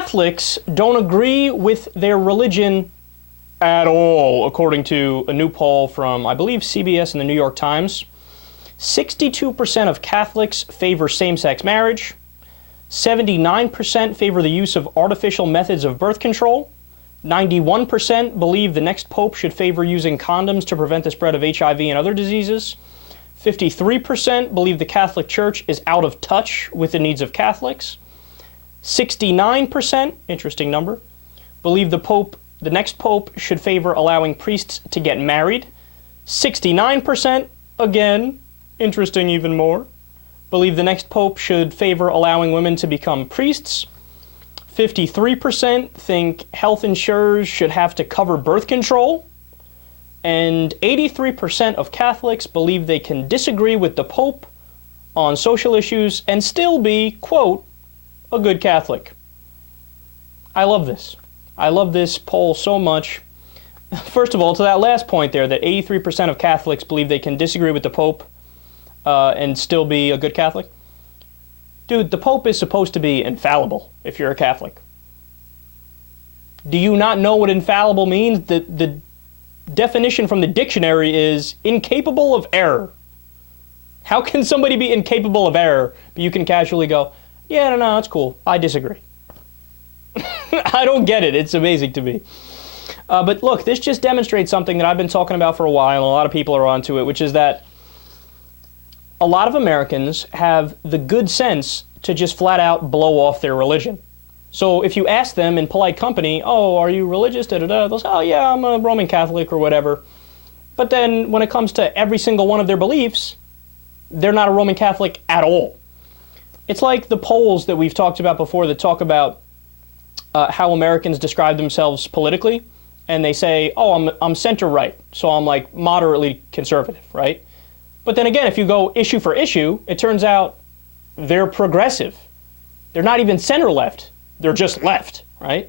Catholics don't agree with their religion at all, according to a new poll from, I believe, CBS and the New York Times. 62% of Catholics favor same-sex marriage. 79% favor the use of artificial methods of birth control. 91% believe the next pope should favor using condoms to prevent the spread of HIV and other diseases. 53% believe the Catholic Church is out of touch with the needs of Catholics. 69%, interesting number, believe the next pope should favor allowing priests to get married. 69%, again, interesting even more, believe the next pope should favor allowing women to become priests. 53% think health insurers should have to cover birth control. And 83% of Catholics believe they can disagree with the Pope on social issues and still be, quote, a good Catholic. I love this. I love this poll so much. First of all, to that last point there, that 83% of Catholics believe they can disagree with the Pope and still be a good Catholic. Dude, the Pope is supposed to be infallible if you're a Catholic. Do you not know what infallible means? The definition from the dictionary is incapable of error. How can somebody be incapable of error, but you can casually go, yeah, no, it's cool, I disagree. I don't get it. It's amazing to me. But look, this just demonstrates something that I've been talking about for a while, and a lot of people are onto it, which is that a lot of Americans have the good sense to just flat out blow off their religion. So if you ask them in polite company, oh, are you religious, da-da-da, they'll say, oh yeah, I'm a Roman Catholic or whatever. But then when it comes to every single one of their beliefs, they're not a Roman Catholic at all. It's like the polls that we've talked about before that talk about how Americans describe themselves politically, and they say, oh, I'm center-right, so I'm like moderately conservative, right? But then again, if you go issue for issue, it turns out they're progressive. They're not even center-left. They're just left, right?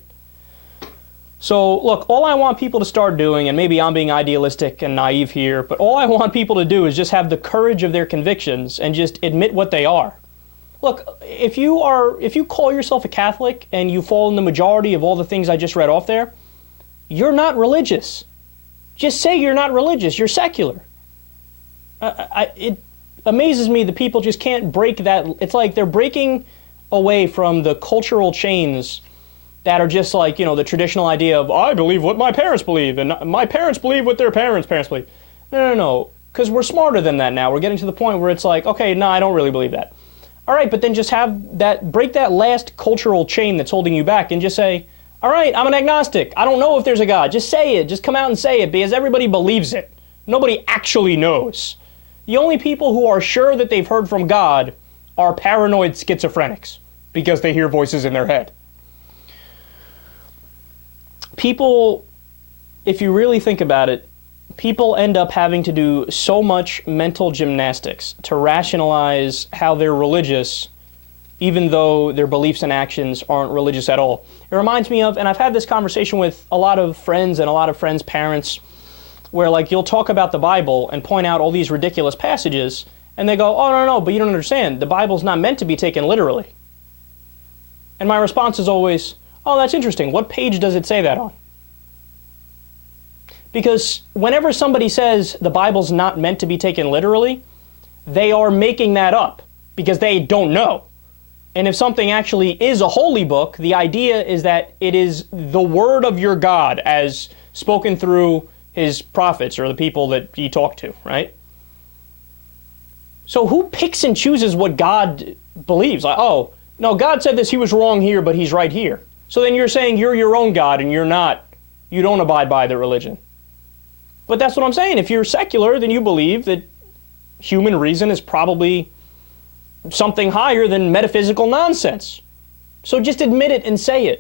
So look, all I want people to start doing, and maybe I'm being idealistic and naive here, but all I want people to do is just have the courage of their convictions and just admit what they are. Look, if you call yourself a Catholic and you fall in the majority of all the things I just read off there, you're not religious. Just say you're not religious. You're secular. It amazes me that people just can't break that. It's like they're breaking away from the cultural chains that are just like, you know, the traditional idea of, I believe what my parents believe, and my parents believe what their parents believe. No, because we're smarter than that now. We're getting to the point where it's like, okay, no, I don't really believe that. All right, but then just break that last cultural chain that's holding you back and just say, all right, I'm an agnostic. I don't know if there's a God. Just say it. Just come out and say it, because everybody believes it. Nobody actually knows. The only people who are sure that they've heard from God are paranoid schizophrenics, because they hear voices in their head. People, if you really think about it, people end up having to do so much mental gymnastics to rationalize how they're religious, even though their beliefs and actions aren't religious at all. It reminds me of, and I've had this conversation with a lot of friends and a lot of friends' parents, where like you'll talk about the Bible and point out all these ridiculous passages, and they go, oh, no, but you don't understand. The Bible's not meant to be taken literally. And my response is always, oh, that's interesting. What page does it say that on? Because whenever somebody says the Bible's not meant to be taken literally, they are making that up because they don't know. And if something actually is a holy book, the idea is that it is the word of your God as spoken through his prophets or the people that he talked to, right? So who picks and chooses what God believes? Like, oh, no, God said this, he was wrong here, but he's right here. So then you're saying you're your own God and you don't abide by the religion. But that's what I'm saying. If you're secular, then you believe that human reason is probably something higher than metaphysical nonsense. So just admit it and say it.